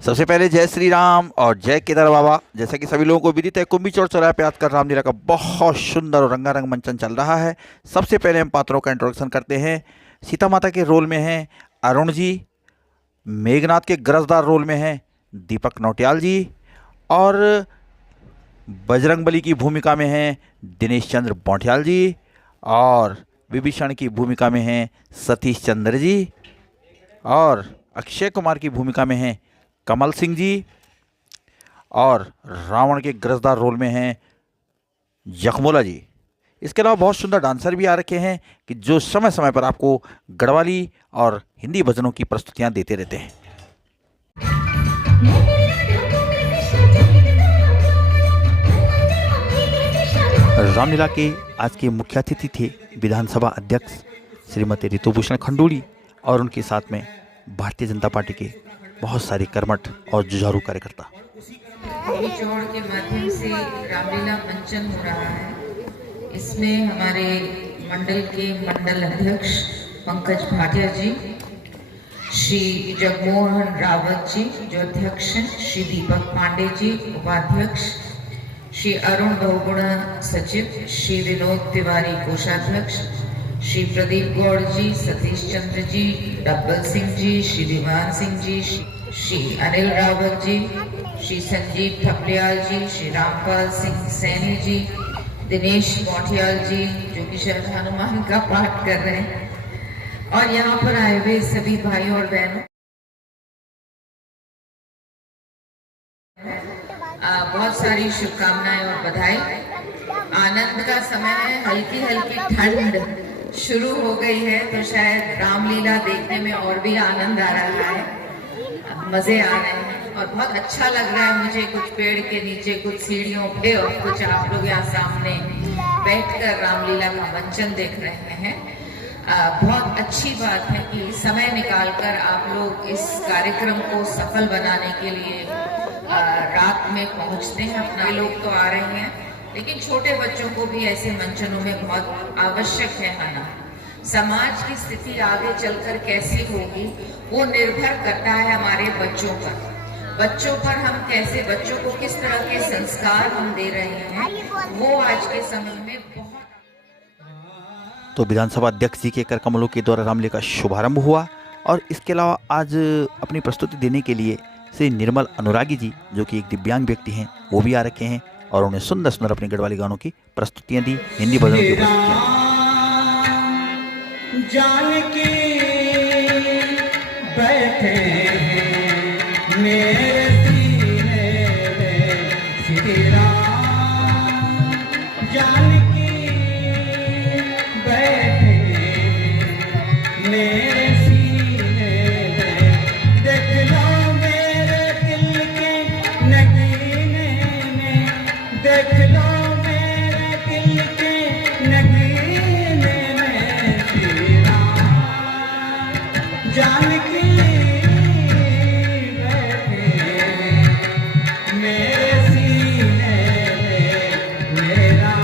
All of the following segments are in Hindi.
सबसे पहले जय श्री राम और जय केदार बाबा। जैसा कि सभी लोगों को विदित है, कुंभी चौड़ चौराहे पे आजकल रामलीला का बहुत सुंदर और रंगारंग मंचन चल रहा है। सबसे पहले हम पात्रों का इंट्रोडक्शन करते हैं। सीता माता के रोल में हैं अरुण जी, मेघनाथ के गरजदार रोल में हैं दीपक नौटियाल जी, और बजरंगबली की भूमिका में हैं दिनेश चंद्र बौंटियाल जी, और विभीषण की भूमिका में हैं सतीश चंद्र जी, और अक्षय कुमार की भूमिका में हैं कमल सिंह जी, और रावण के गरजदार रोल में हैं जखमोला जी। इसके अलावा बहुत सुंदर डांसर भी आ रखे हैं कि जो समय समय पर आपको गढ़वाली और हिंदी भजनों की प्रस्तुतियां देते रहते हैं। रामलीला के आज के मुख्य अतिथि थे विधानसभा अध्यक्ष श्रीमती ऋतुभूषण खंडूड़ी और उनके साथ में भारतीय जनता पार्टी के बहुत सारे कर्मठ और जुझारू कार्यकर्ता। चौड़ के माध्यम से रामलीला मंचन हो रहा है। इसमें हमारे मंडल के मंडल अध्यक्ष पंकज भाटिया जी, श्री जगमोहन रावत जी जो अध्यक्ष हैं, श्री दीपक पांडे जी उपाध्यक्ष, श्री अरुण बहुगुणा सचिव, श्री विनोद तिवारी कोषाध्यक्ष, श्री प्रदीप गौड़ जी, सतीश चंद्र जी, डब्बल सिंह जी, श्री विमान सिंह जी, श्री अनिल रावत जी, श्री संजीव थपलियाल जी, श्री रामपाल सिंह सैनी जी, दिनेश बौंटियाल जी जो कि शायद हनुमान का पाठ कर रहे हैं, और यहाँ पर आए हुए सभी भाई और बहनों बहुत सारी शुभकामनाएं और बधाई। आनंद का समय है, हल्की हल्की ठंड शुरू हो गई है तो शायद रामलीला देखने में और भी आनंद आ रहा है, मजे आ रहे हैं और बहुत अच्छा लग रहा है मुझे। कुछ पेड़ के नीचे, कुछ सीढ़ियों पे और कुछ आप लोग यहाँ सामने बैठकर रामलीला का मंचन देख रहे हैं। बहुत अच्छी बात है कि समय निकालकर आप लोग इस कार्यक्रम को सफल बनाने के लिए रात में पहुंचते हैं। अपने लोग तो आ रहे हैं लेकिन छोटे बच्चों को भी ऐसे मंचनों में बहुत आवश्यक है आना। समाज की स्थिति आगे चलकर कैसी होगी वो निर्भर करता है हमारे बच्चों पर। बच्चों पर हम कैसे, बच्चों को किस तरह के संस्कार हम दे रहे हैं वो आज के समय में बहुत। तो विधानसभा अध्यक्ष जी के कर कमलों के द्वारा रामलीला का शुभारंभ हुआ। और इसके अलावा आज अपनी प्रस्तुति देने के लिए श्री निर्मल अनुरागी जी जो कि एक दिव्यांग व्यक्ति हैं वो भी आ रखे हैं और उन्हें सुंदर सुंदर अपने गढ़वाली गानों की प्रस्तुतियां दी, हिंदी भजनों की प्रस्तुतियां। जानकी बैठे हैं मेरे सीने में, श्री राम जानकी बैठे हैं मेरे सीने में, देख लो मेरे दिल के नगीने में, देख लो मेरे दिल के नगीने में, श्री राम जानकी बैठे मेरे सीने में, मेरा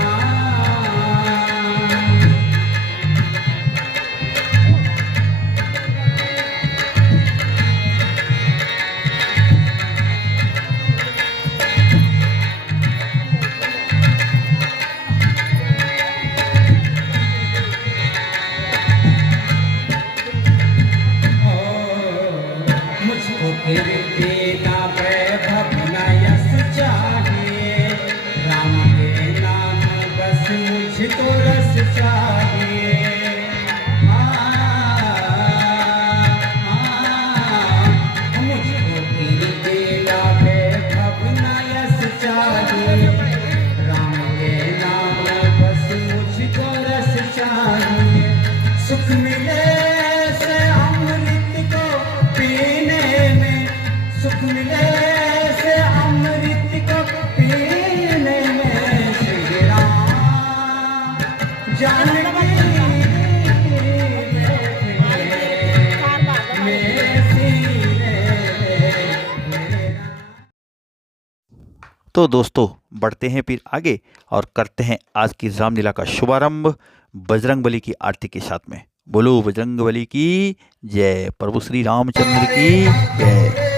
मुझको फिर देना वैभव न यश चाहिए, राम के नाम बस मुझको रस चाहिए। मुझको फिर देना वैभव न यश चाहिए, राम के नाम बस मुझको रस चाहिए। सुख मिले से अमृत को पीने में, सुख मिले से अमृत को पीने में, श्री राम जानकी मेरे सीने में। तो दोस्तों बढ़ते हैं फिर आगे और करते हैं आज की रामलीला का शुभारंभ बजरंगबली की आरती के साथ में। बोलो बजरंगबली की जय, प्रभु श्री रामचंद्र की जय।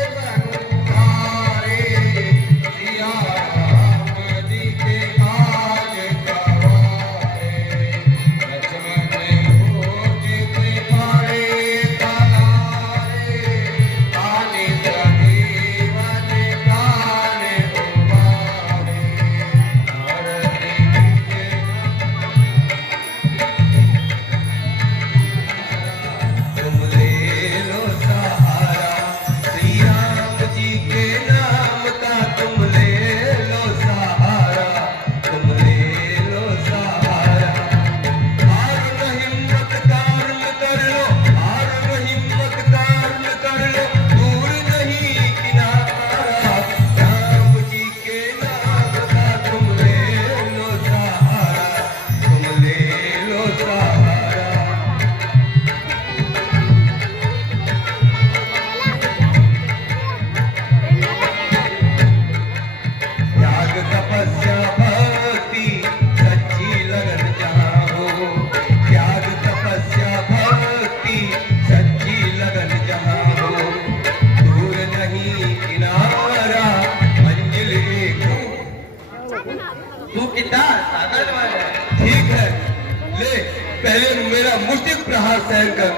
मुष्टि प्रहार सहन कर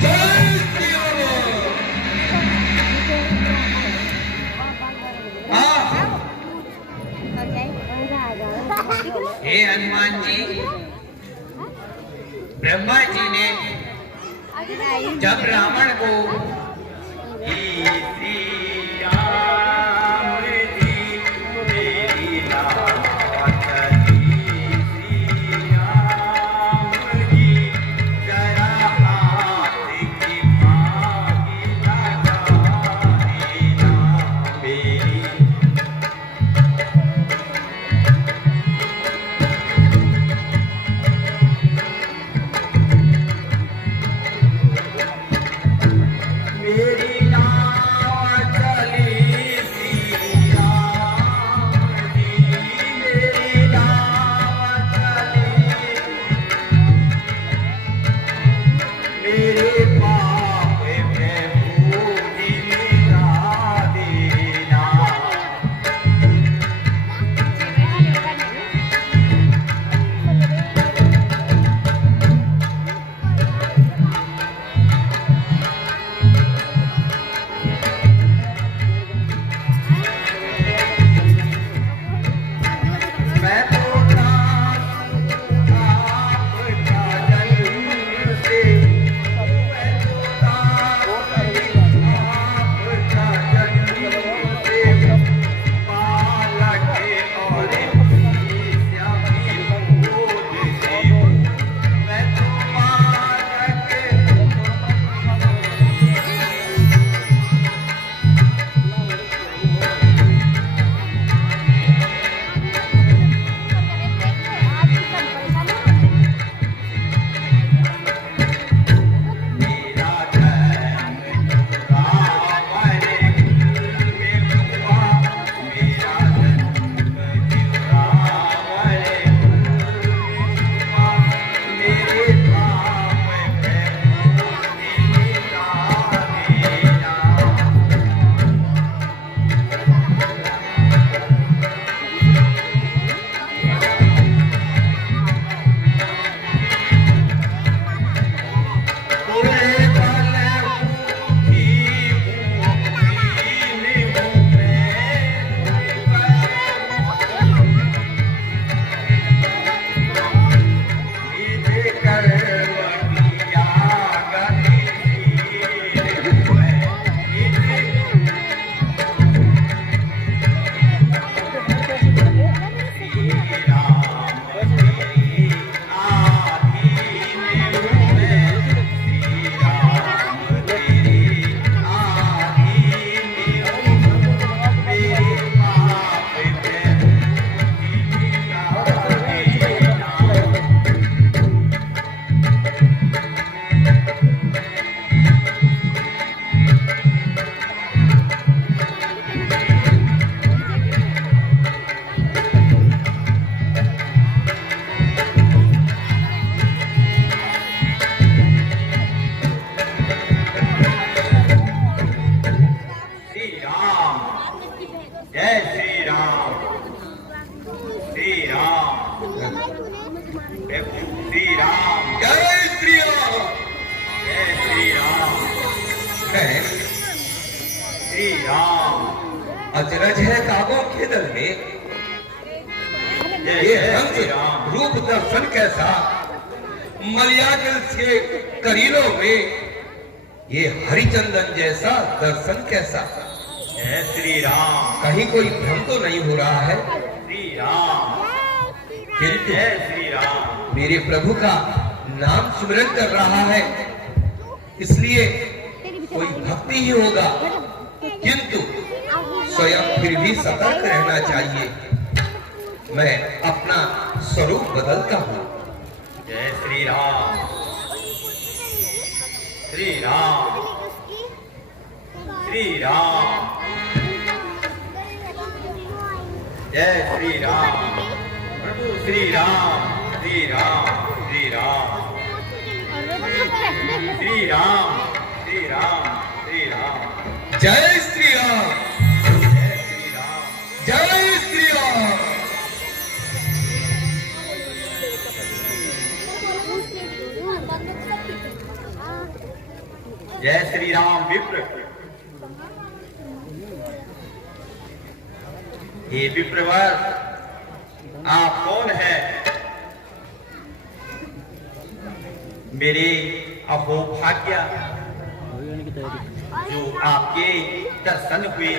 जय श्री राम। हाँ, हे हनुमान जी, ब्रह्मा जी ने जब रावण को श्री राम। अचरज है कागों के दल में, ये रंग रूप दर्शन कैसा, मलयाजल से करीलों में ये हरिचंदन जैसा दर्शन कैसा। जय श्री राम। कहीं कोई भ्रम तो नहीं हो रहा है? श्री राम। किंतु जय श्री राम। मेरे प्रभु का नाम स्मरण कर रहा है, इसलिए कोई भक्ति ही होगा, किंतु स्वयं फिर भी सतर्क रहना चाहिए। मैं अपना स्वरूप बदलता हूँ। जय श्री राम। श्री राम। श्री राम। जय श्री राम। प्रभु श्री राम। श्री राम। श्री राम। श्री राम। श्री राम। श्री राम। जय श्री राम। जय श्री राम। जय श्री राम। जय श्री राम विप्र। ये विप्रवर आप कौन है? मेरे अहोभाग्य जो आपके दर्शन हुए।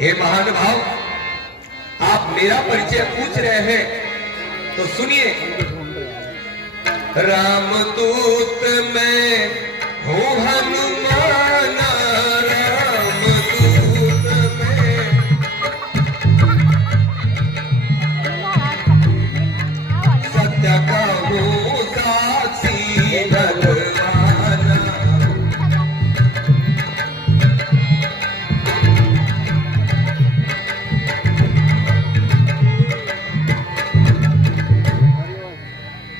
हे महानुभाव, आप मेरा परिचय पूछ रहे हैं तो सुनिए। रामदूत मैं हूँ हनुमान, रामदूत मैं सत्य का हूँ साक्षी भगवान।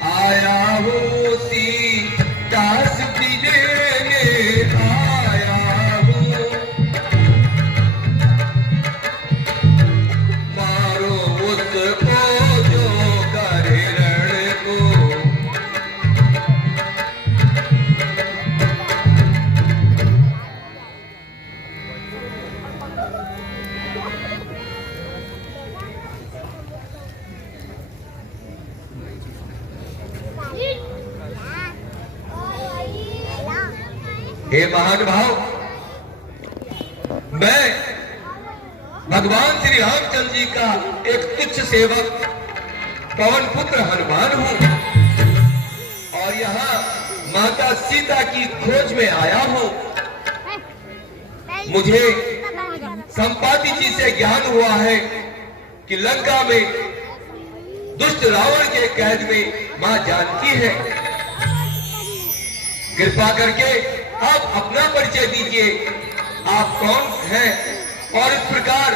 आया हूँ सीता सुखी देने, आया हूँ मारो उसको जो करे रण को। हे महानुभाव, मैं भगवान श्री रामचंद्र जी का एक तुच्छ सेवक पवन पुत्र हनुमान हूँ और यहाँ माता सीता की खोज में आया हूँ। मुझे संपाति जी से ज्ञान हुआ है कि लंका में दुष्ट रावण के कैद में मां जानकी है। कृपा करके आप अपना परिचय दीजिए, आप कौन हैं और इस प्रकार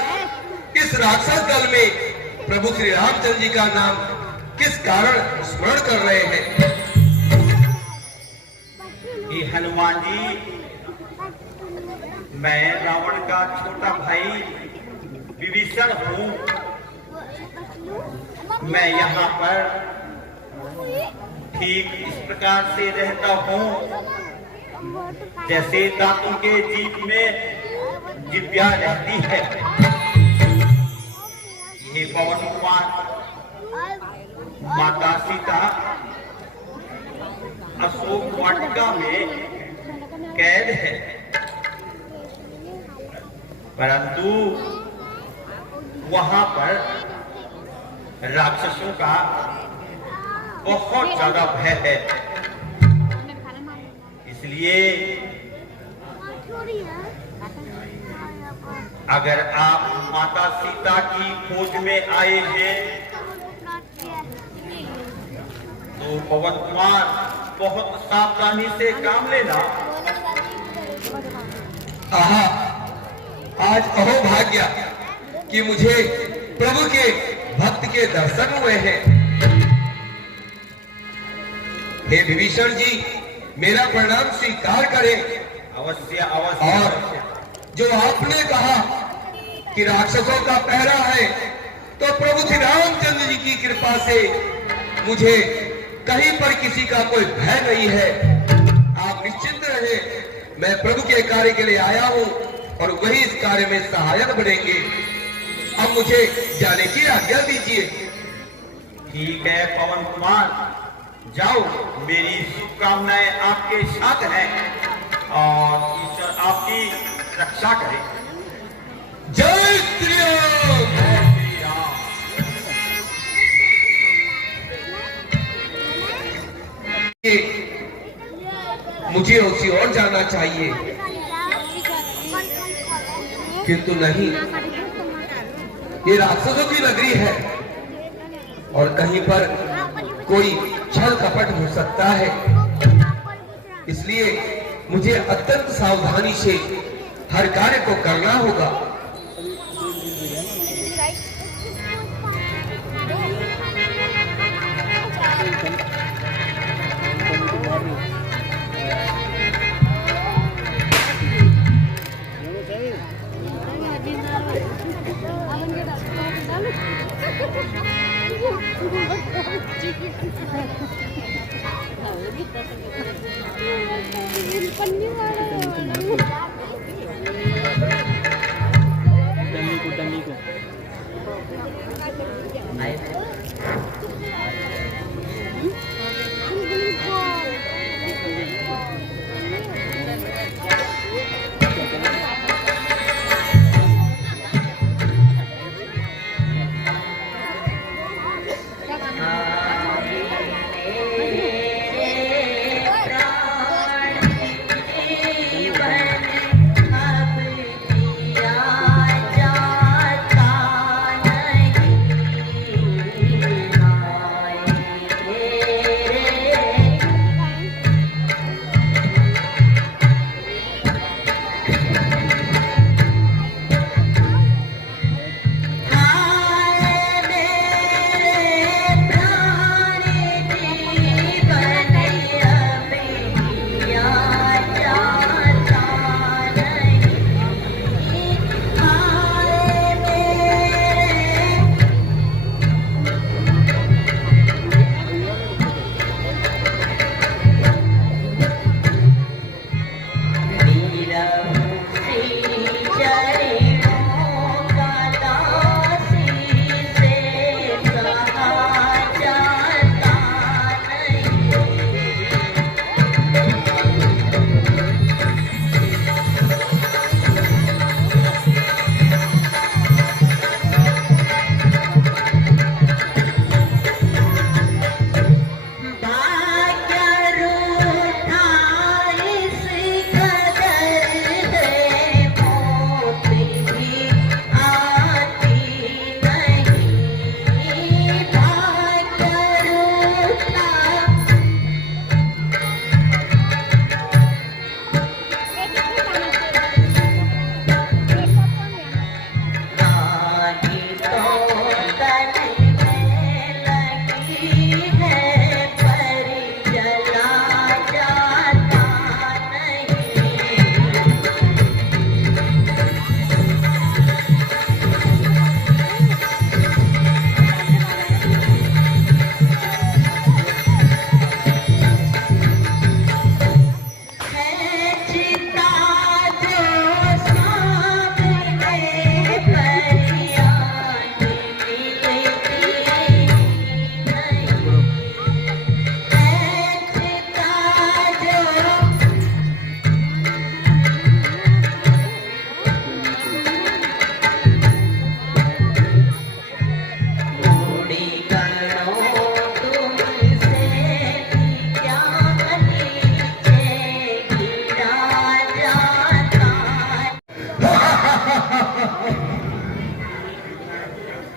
इस राक्षस दल में प्रभु श्री रामचंद्र जी का नाम किस कारण स्मरण कर रहे हैं? ये हनुमान जी, मैं रावण का छोटा भाई विभीषण हूँ। मैं यहाँ पर ठीक इस प्रकार से रहता हूँ जैसे दांतों के जीभ में जिभ्या रहती है। ये पवन कुमार माता सीता अशोक वाटिका में कैद है, परंतु वहां पर राक्षसों का बहुत ज्यादा भय है। इसलिए अगर आप माता सीता की खोज में आए हैं तो पवन कुमार बहुत सावधानी से काम लेना। आहा, आज अहोभाग्य कि मुझे प्रभु के भक्त के दर्शन हुए हैं। हे विभीषण जी, मेरा प्रणाम स्वीकार करें। अवश्य अवश्य। और जो आपने कहा कि राक्षसों का पहरा है, तो प्रभु श्री रामचंद्र जी की कृपा से मुझे कहीं पर किसी का कोई भय नहीं है। आप निश्चिंत रहे, मैं प्रभु के कार्य के लिए आया हूँ और वही इस कार्य में सहायक बनेंगे। अब मुझे जाने की आज्ञा दीजिए। ठीक है पवन कुमार, जाओ, मेरी शुभकामनाएं आपके साथ हैं और ईश्वर आपकी रक्षा करे। जय श्री राम। जय श्री राम। मुझे उसी और जाना चाहिए, किंतु नहीं, ये राक्षसों की नगरी है और कहीं पर कोई छल कपट हो सकता है। इसलिए मुझे अत्यंत सावधानी से हर कार्य को करना होगा।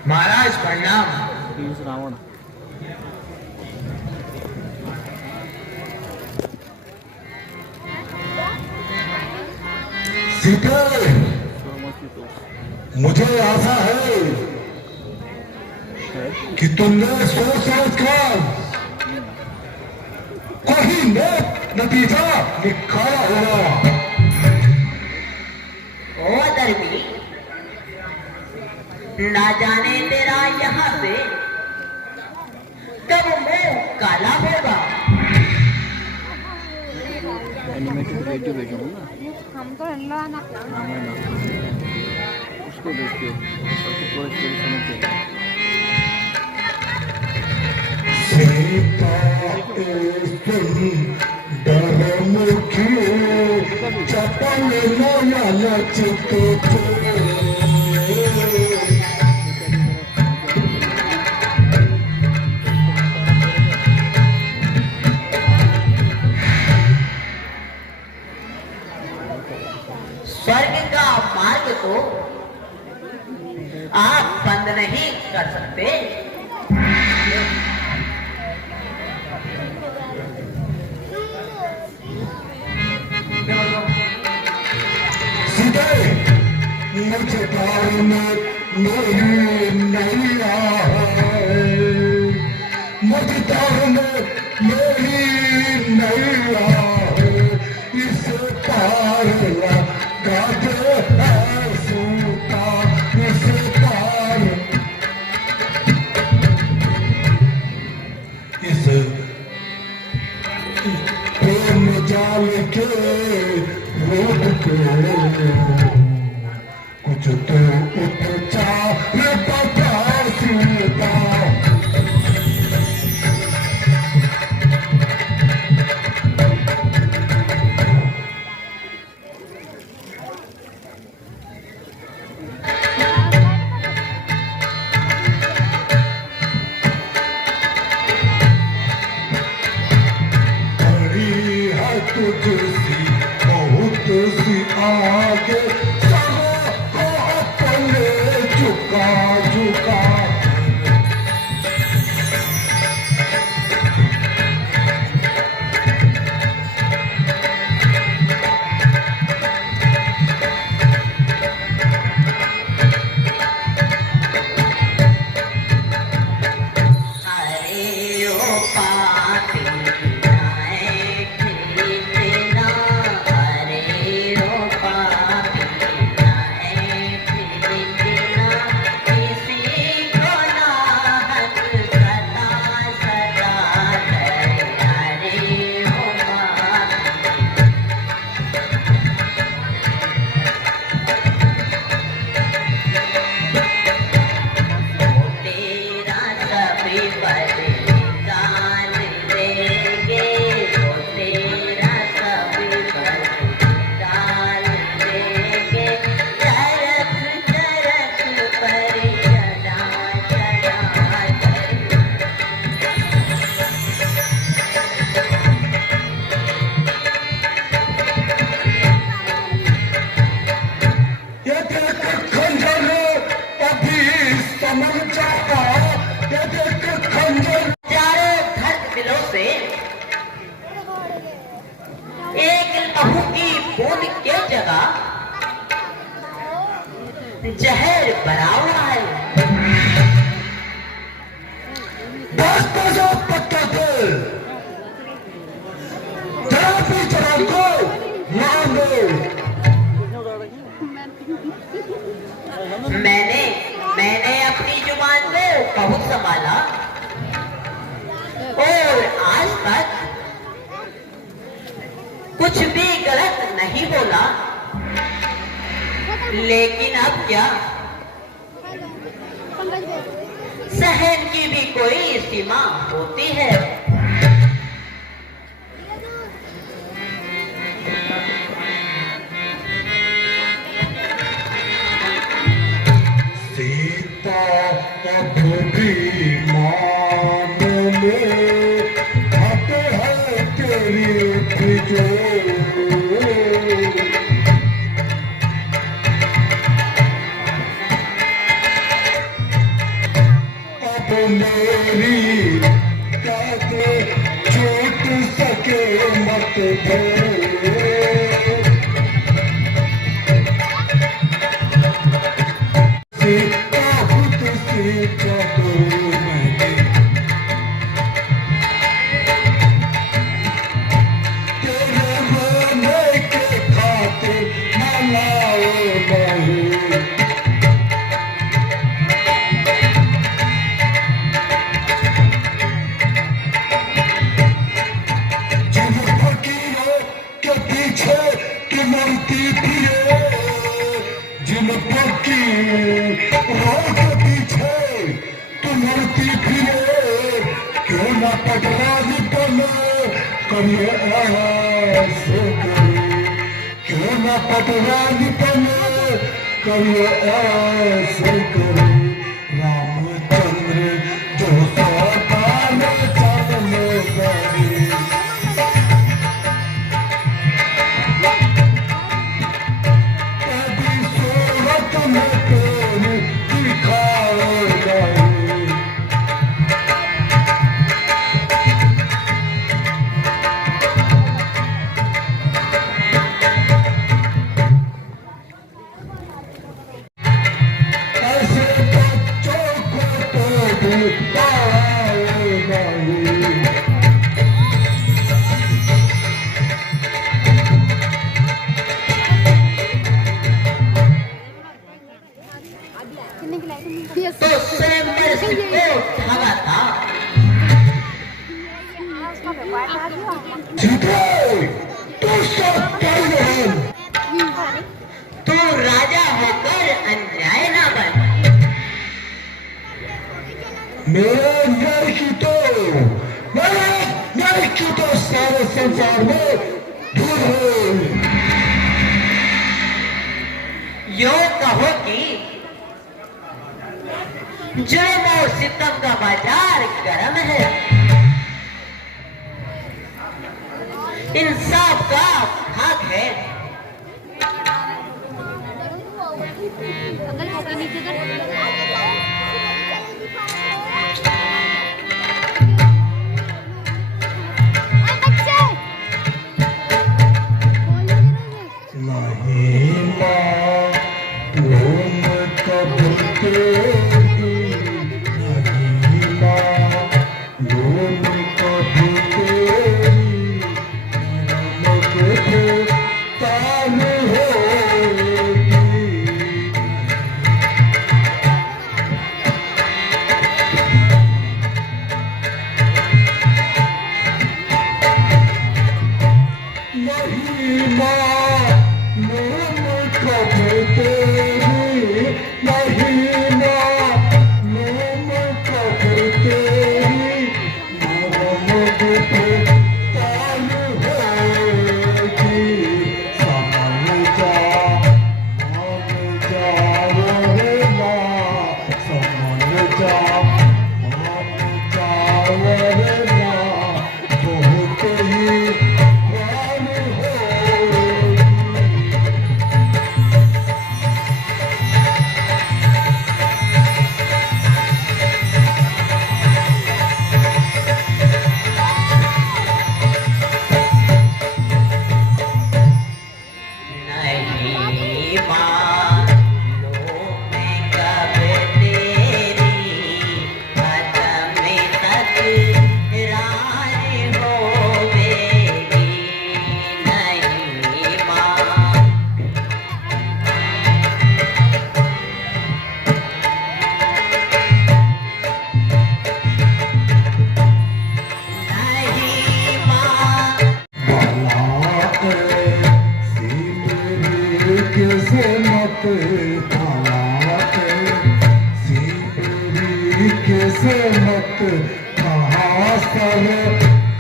महाराज प्रणाम। रावण सीते, मुझे आशा है कि तुमने सोच कर कोई नेक नतीजा निकाला होगा। ओ दरबी, ना जाने तेरा यहाँ से कब मुंह काला होगा। एनिमेटेड वीडियो भेजूंगा ना, हम तो ना उसको देखते पूरा स्टोरी समझ सीता डरमुखी चपल नया नचते स्वर्ग का मार्ग तो आप बंद नहीं कर सकते। सीते, मुझे प्यार में मेरी नैया है, मुझे प्यार में मेरी नैया है, इस पार लगा दे है सूता, इस पार इस प्रेम जाल के रोड पे कुछ तो उपचार बता सीता। तुझसी बहुत सी आगे सबको अपने झुका झुका अरे ओ पापी जाए खरीदना, अरे ओ पापी जाए खरीदना, किसी को ना हक सदा सदा करे, अरे ओ पापी। तेरा सभी पर निकाल देंगे, वो तेरा सभी पर निकाल देंगे, चरख चरख पर चढ़ा चढ़ा कर। ये देख खंजर अभी समझ जाता। ये देख खंजर चारों धर्म दिलों से एक लहू की बूंद के जगह जहर भरा हुआ है। दस बजा पत्ता दे जरा भी जरा को मार दो। मैंने अपनी जुबान को बहुत संभाला और आज तक कुछ भी गलत नहीं बोला, लेकिन अब क्या, सहन की भी कोई सीमा होती है। सीता अब भी मान ले हट है तेरी तिजोरी। अब मेरी कैसे छूट सके मत भूल। जिन फकीर रोड के पीछे तू लड़ती फिरे, क्यों ना पटरानी बने करिए ऐसे करे, क्यों ना पटरानी बने करिए ऐसे करे। रामचंद्र जो सौतान चलने गए, ऐसे सीते दुष्ट परिवहन तू राजा होकर अन्याय ना बन। मेरे नर की तो सारे संसार में धूल है। यो कहो कि जुल्म और सितम का बाजार गर्म है, इंसाफ का हक है। नहीं माँ लोम कब तेरी, नहीं माँ लोम कब तेरी, नमक पे तान होगी। नहीं माँ लोम कब तेरी, नहीं माँ लोम कब तेरी, नमक पे तान होगी। समझ जा रे माँ, समझ जा रे माँ, बहुत ही प्यार होगी। नहीं माँ लोम कब तेरी, खत्म तक राज होवेगी। नहीं माँ नहीं माँ कैसे मत कहाँ सर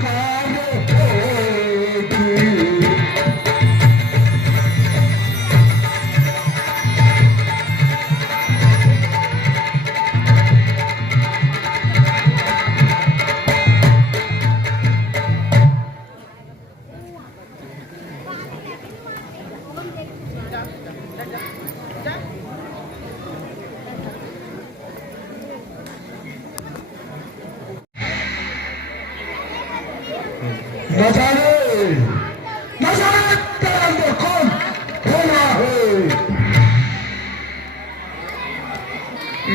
कार होगी। नजारे नजारे तेरे अंदर कौन हो रहा है?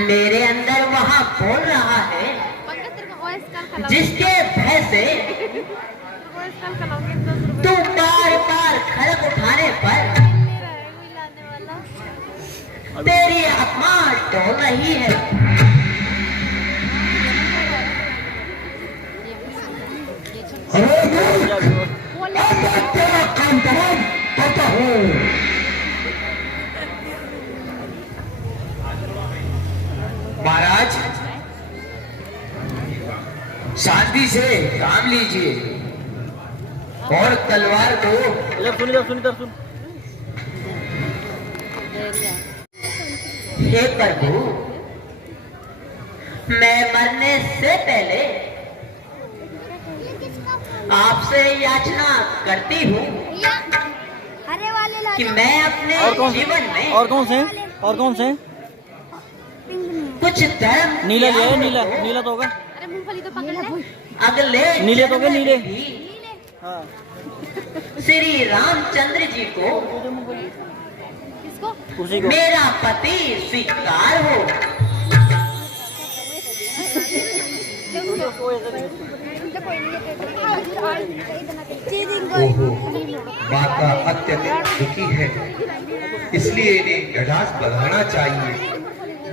मेरे अंदर वहाँ बोल रहा है जिसके भय से तू बार बार खड़क उठाने पर तेरी आत्मा डोल रही है। अरे मूर्ख, मैं तेरा काम तमाम करता हूँ। महाराज शांति से काम लीजिए और तलवार को इधर सुन। हे प्रभु, मैं मरने से पहले आपसे याचना करती हूँ कि मैं अपने जीवन में और कौन से कुछ धर्म नीला लिया है, त्यागों नीला तो होगा। को अगले नीले तो जन्म क्या नीले? में भी हाँ श्री रामचंद्र जी को कुर्सी को मेरा पति स्वीकार हो। ओहो, माता अत्यधिक दुखी है, इसलिए इन्हें गढ़ास बढ़ाना चाहिए।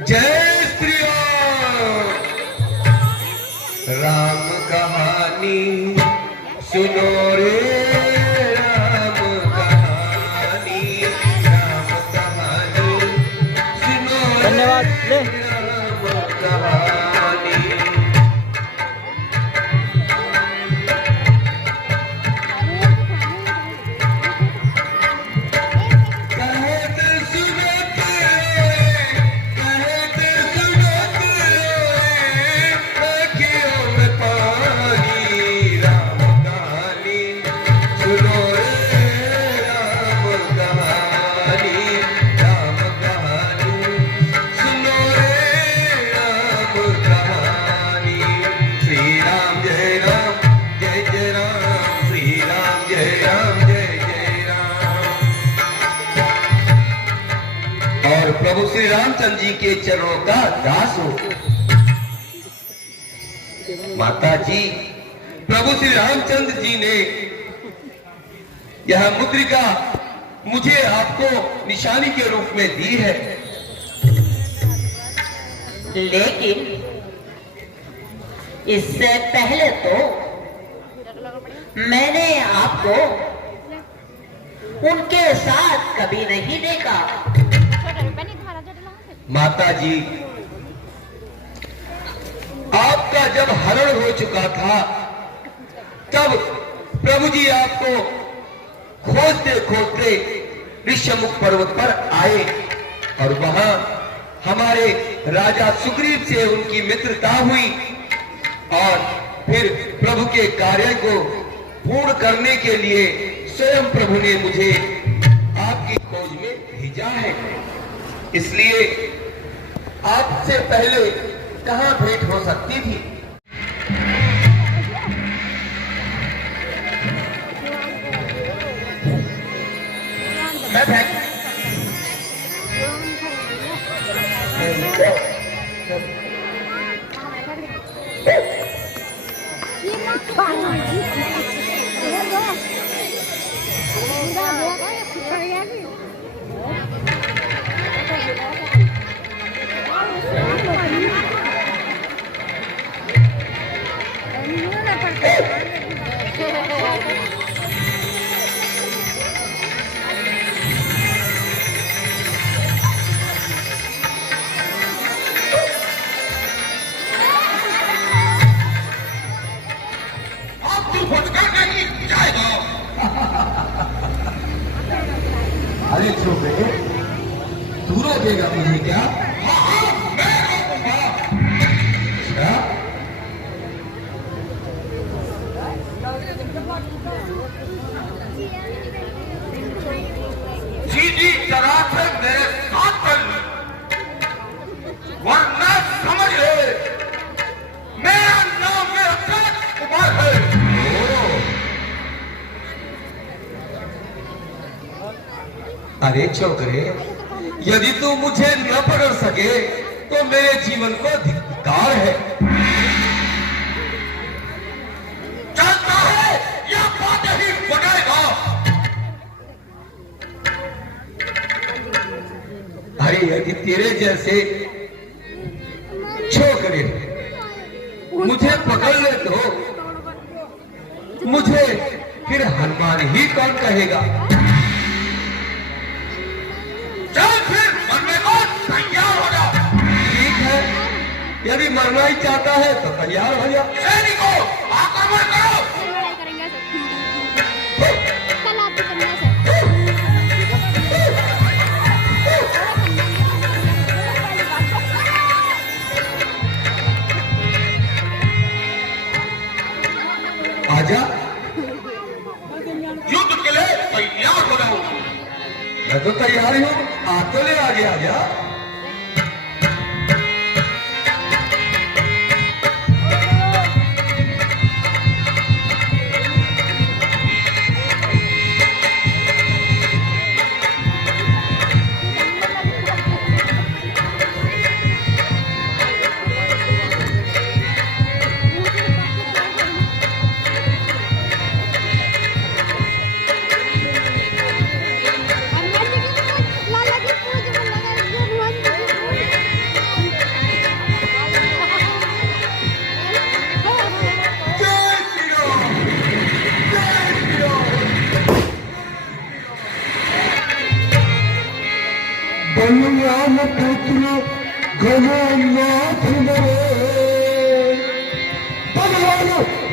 जय श्री राम। राम कहानी सुनो रे राम कहानी, राम कहानी, सुनो रे धन्यवाद ले राम कहानी। कहत सुनत रोए, कहत सुनत रोए, आँखियों में पानी, राम कहानी, सुनो रे राम कहानी, राम कहानी, सुनो रे राम कहानी। श्री राम जय राम, जय जय राम, श्री राम जय राम, जय जय राम। और प्रभु श्री रामचंद्र जी के चरणों का दास हो। माता जी, प्रभु श्री रामचंद्र जी ने यह मुद्रिका मुझे आपको निशानी के रूप में दी है। लेकिन इससे पहले तो मैंने आपको उनके साथ कभी नहीं देखा। माता जी, आपका जब हरण हो चुका था तब प्रभु जी आपको खोजते खोजते ऋषमुख पर्वत पर आए और वहां हमारे राजा सुग्रीव से उनकी मित्रता हुई और फिर प्रभु के कार्य को पूर्ण करने के लिए स्वयं प्रभु ने मुझे आपकी खोज में भेजा है। इसलिए आपसे पहले कहां भेंट हो सकती थी। मैं भेंट अरे छोटे, तू रोकेगा मुझे क्या? मैं रोकूंगा। अच्छा? सीधी तरह से मेरे साथ चल, वरना समझ ले मेरा नाम में अक्षय कुमार है। अरे छोकरे, यदि तू मुझे न पकड़ सके तो मेरे जीवन को धिक्कार है। चलता है या बात ही बनेगा। अरे यदि तेरे जैसे छोकरे मुझे पकड़ ले तो मुझे फिर हनुमान ही कौन कहेगा। चल फिर मरने को तैयार हो जा। ठीक है, यदि मरना ही चाहता है तो तैयार हो जा। सैनिकों, आक्रमण करो। आजा, युद्ध के लिए तैयार हो जाओ। मैं तो तैयार ही हूँ, आ तो ले आगे आजा। कल्याण पुत्र घननाथ मरे, भगवान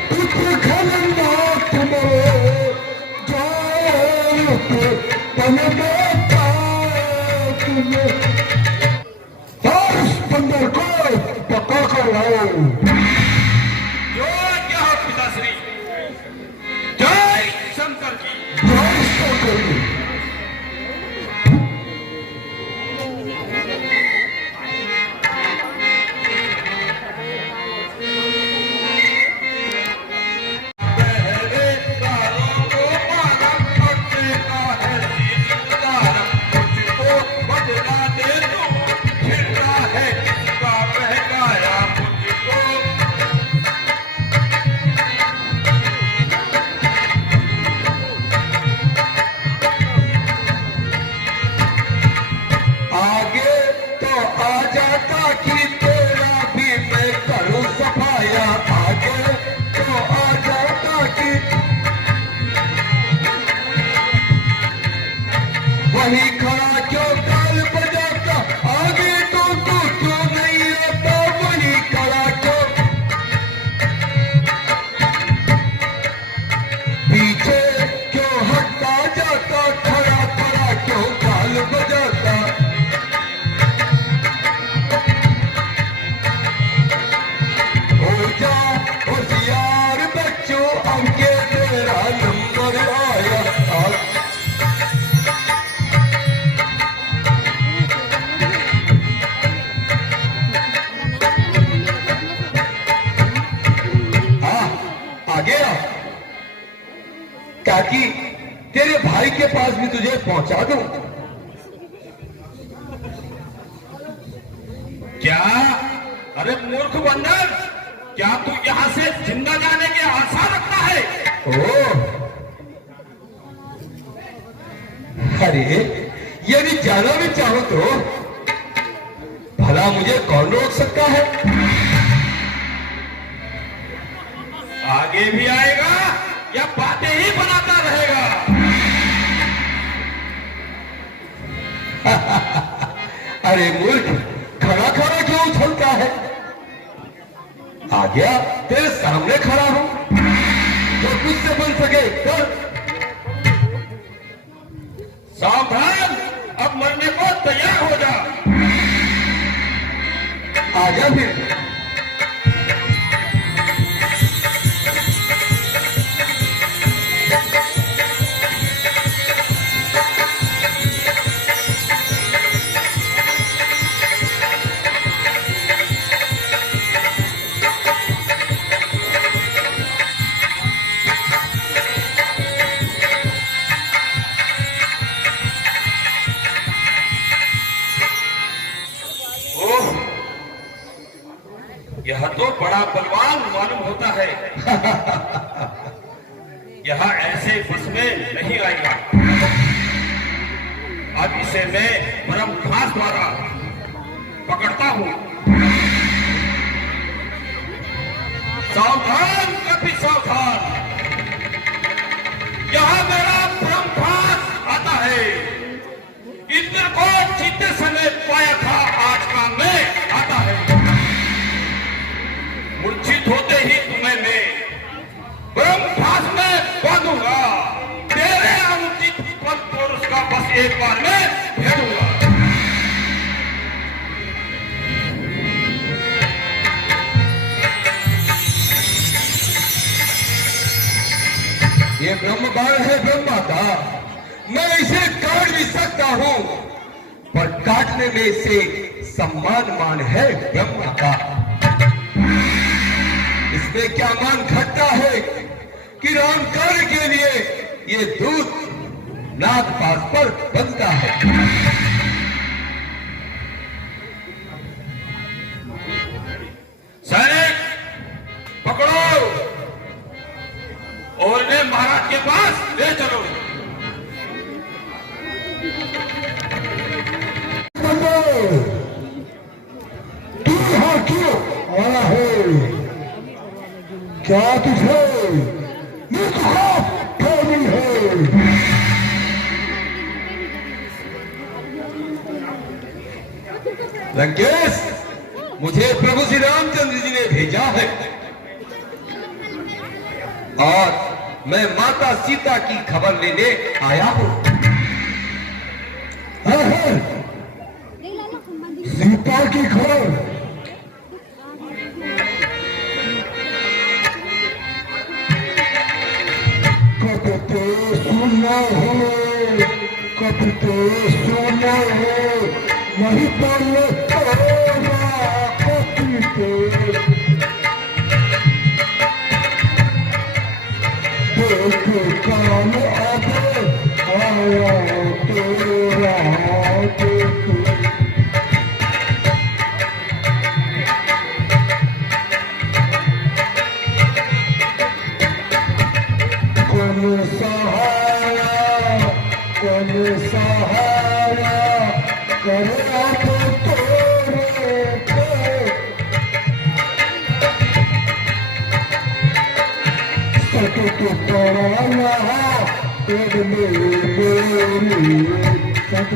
पुत्र घननाथ मरे, जाए तन देता तुम्हें, दस बंदर को पकड़ कर लाओ। क्या हो पिताश्री, जय शंकर की। जय शंकर की। वही खड़ा क्यों ताल बजाता, आगे तो तू क्यों नहीं आता, वही खड़ा क्यों पीछे क्यों हटता जाता, खड़ा खड़ा क्यों ताल बजाता। हो जा होशियार बच्चों, अंके तेरा नंबर आया। ताकि तेरे भाई के पास भी तुझे पहुंचा दूं। क्या? अरे मूर्ख बंदर, क्या तू यहाँ से जिंदा जाने की आशा रखता है? ओ, अरे यदि जाना भी चाहो तो भला मुझे कौन रोक सकता है? आगे भी आएगा या बातें ही बनाता रहेगा? अरे मूर्ख, खड़ा खड़ा क्यों उछलता है? आ गया, तेरे सामने खड़ा हूं, जो कुछ से बन सके कर। सावधान, अब मरने को तैयार हो जा। आजा फिर। यह तो बड़ा बलवान मालूम होता है। यह ऐसे बस में नहीं आएगा। अब इसे मैं परम घास द्वारा पकड़ता हूं। सावधान, कभी सावधान, यहां मेरा परम घास आता है। इंद्र को जीते समय पाया था, आज का मैं आता है। मूर्छित होते ही तुम्हें मैं ब्रह्मभास में बांधूंगा। तेरे अनुचित पद पुरुष का बस एक बार में भेड़ूंगा। ये ब्रह्म बाण है ब्रह्मा का, मैं इसे काट भी सकता हूं, पर काटने में से सम्मान मान है ब्रह्मा का। इसमें क्या मान घटता है कि राम कार्य के लिए ये दूत नाग पास पर बनता है। सैनिक पकड़ो और इन्हें महाराज के पास ले चलो। तू यहाँ क्यों आया है? क्या तुझे मुझको करनी है? लंकेश, मुझे प्रभु श्री रामचंद्र जी ने भेजा है और मैं माता सीता की खबर लेने आया हूं। सीता की खबर? कब तो सुना हो, कब तो सुना हो, वही पर काम अब आया तेरा कौन सहारा, कौन सहारा करा तो तोरे सत तो पराया तेरे मेरी सत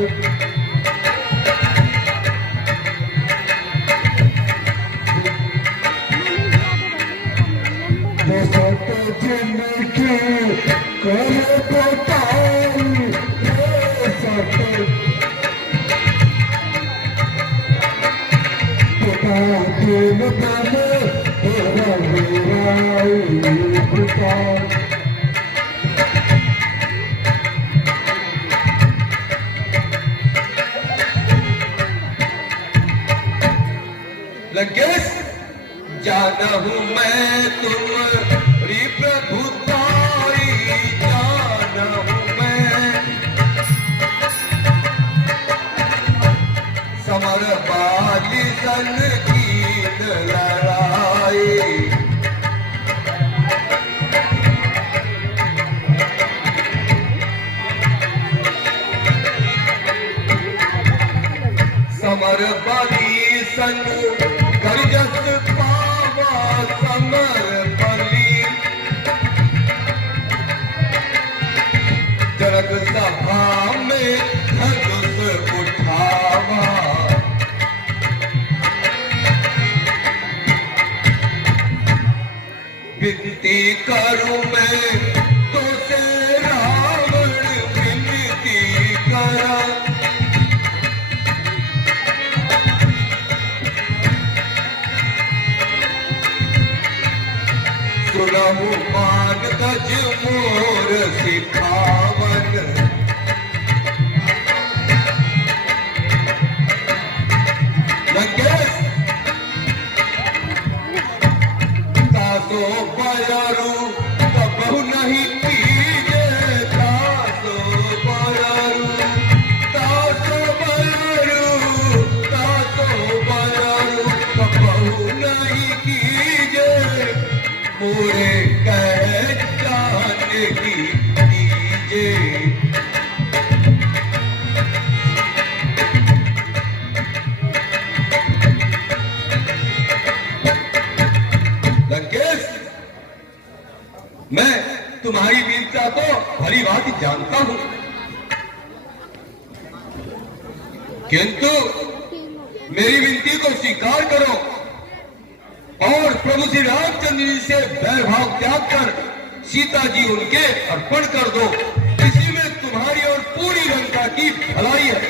जिंदगी करे बताई दिन बने तेरा मेरा पिता लंकेश, जाना हूं मैं तुम्हारी प्रभुताई, जाना हूं मैं समर बाली सन की लड़ाई। समर बाली सन करजस पावा समर बली, जनक सभा में धनुष उठावा। विनती करूं मैं तो से रावण विनती करा, सुनहु मान गज मोर सिखावन। लंकेश, तासो बयरू कबहु नहीं कीजे, तासो बयरू, तासो बयरू, तासो बयरू कबहु नहीं कीजे, मोरे कह जाने की दीजे। लंकेश, मैं तुम्हारी वीरता तो भली भांति जानता हूं, किंतु मेरी विनती को स्वीकार करो और प्रभु श्री रामचंद्र जी से वैरभाव त्याग कर सीता जी उनके अर्पण कर दो। इसी में तुम्हारी और पूरी लंका की भलाई है।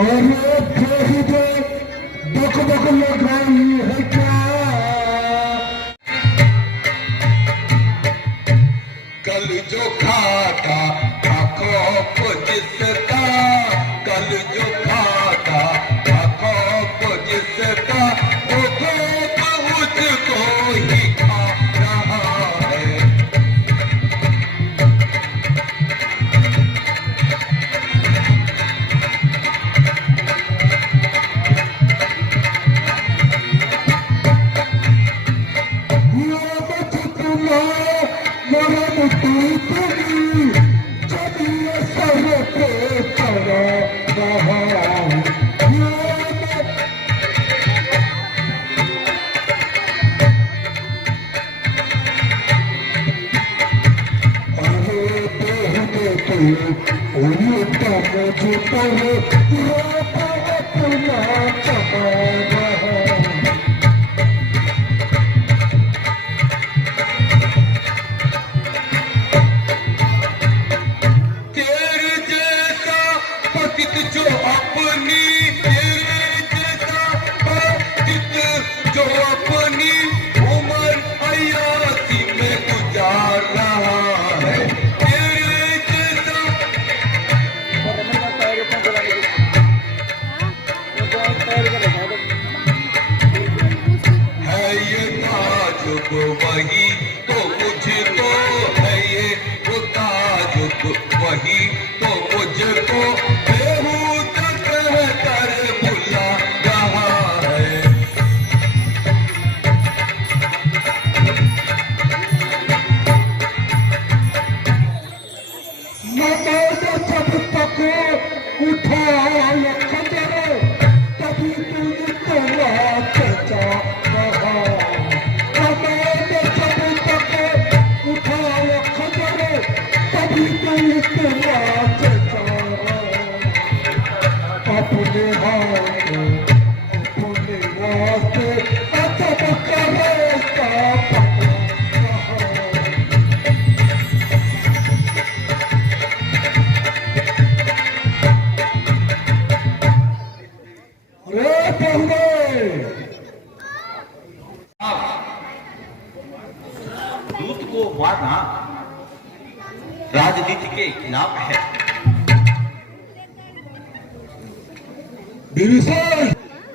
और दुख दुख लगाई है क्या, कल जो खाता खौफ जिसका, कल जो खाता खौफ जिसका, वो खौफ उसको ही खा रहा है। ये तो मुझे तो अपना चबाना है। तेरे जैसा पतित जो अपनी, तेरे जैसा पतित जो अपनी उम्र अयासी में गुजार रहा है। तेरे जैसा है ये ताजुब वही तो मुझको है, ये वो ताजुब वही तो मुझको बेहूदा कहकर बुला रहा है। नमाज जब तक उठाए खंजर तभी तू इतना चचा रहा। नमाज जब तक उठाए खंजर तभी तू इतना चचा रहा। अपने हाथ अपने वास्ते अदब करे का दूत को मारना राजनीति के खिलाफ है। बीवी साहब,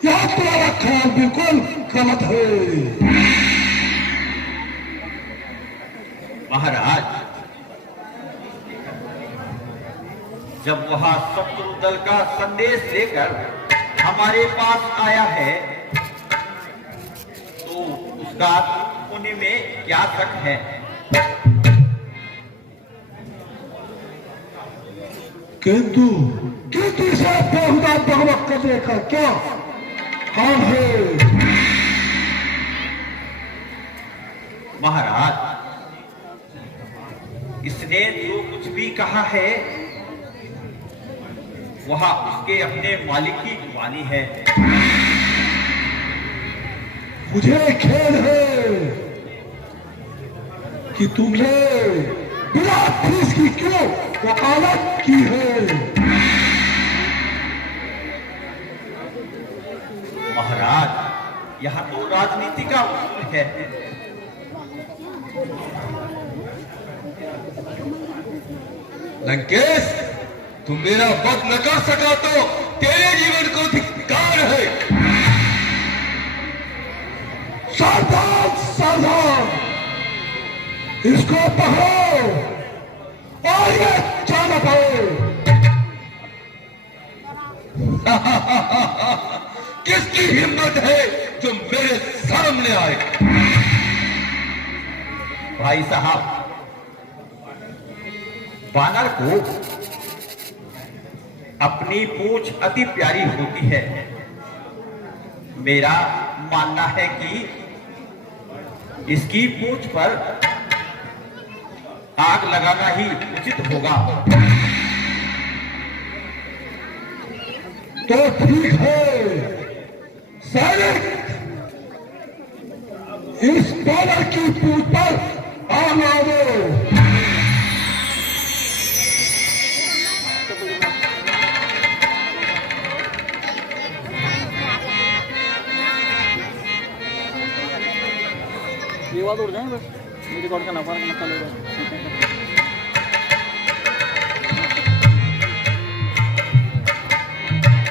यहाँ तुम्हारा ख्याल बिल्कुल गलत है। महाराज, जब वह शत्रु दल का संदेश लेकर हमारे पास आया है तो उसका होने में क्या शक है? किंतु इसे बेहुदा बकबक करने का क्या हाल है? महाराज, इसने जो कुछ भी कहा है वह उसके अपने मालिक की जुबानी है। मुझे खेद है कि तुमने बिना फीस की क्यों वकालत की है। महाराज, यह तो राजनीति का उसूल है। लंकेश, तुम मेरा वध न कर सका तो तेरे जीवन को धिक्कार है। सावधान सावधान, इसको पकड़ो और ये जाना पाओ। किसकी हिम्मत है जो मेरे सामने आए? भाई साहब, वानर को अपनी पूंछ अति प्यारी होती है। मेरा मानना है कि इसकी पूंछ पर आग लगाना ही उचित होगा। तो ठीक है सैनिक, इस बालर की पूंछ पर आग लगाओ। ये बात उड़ जाए बस, मेरी कौन का नफा मत चलेगा।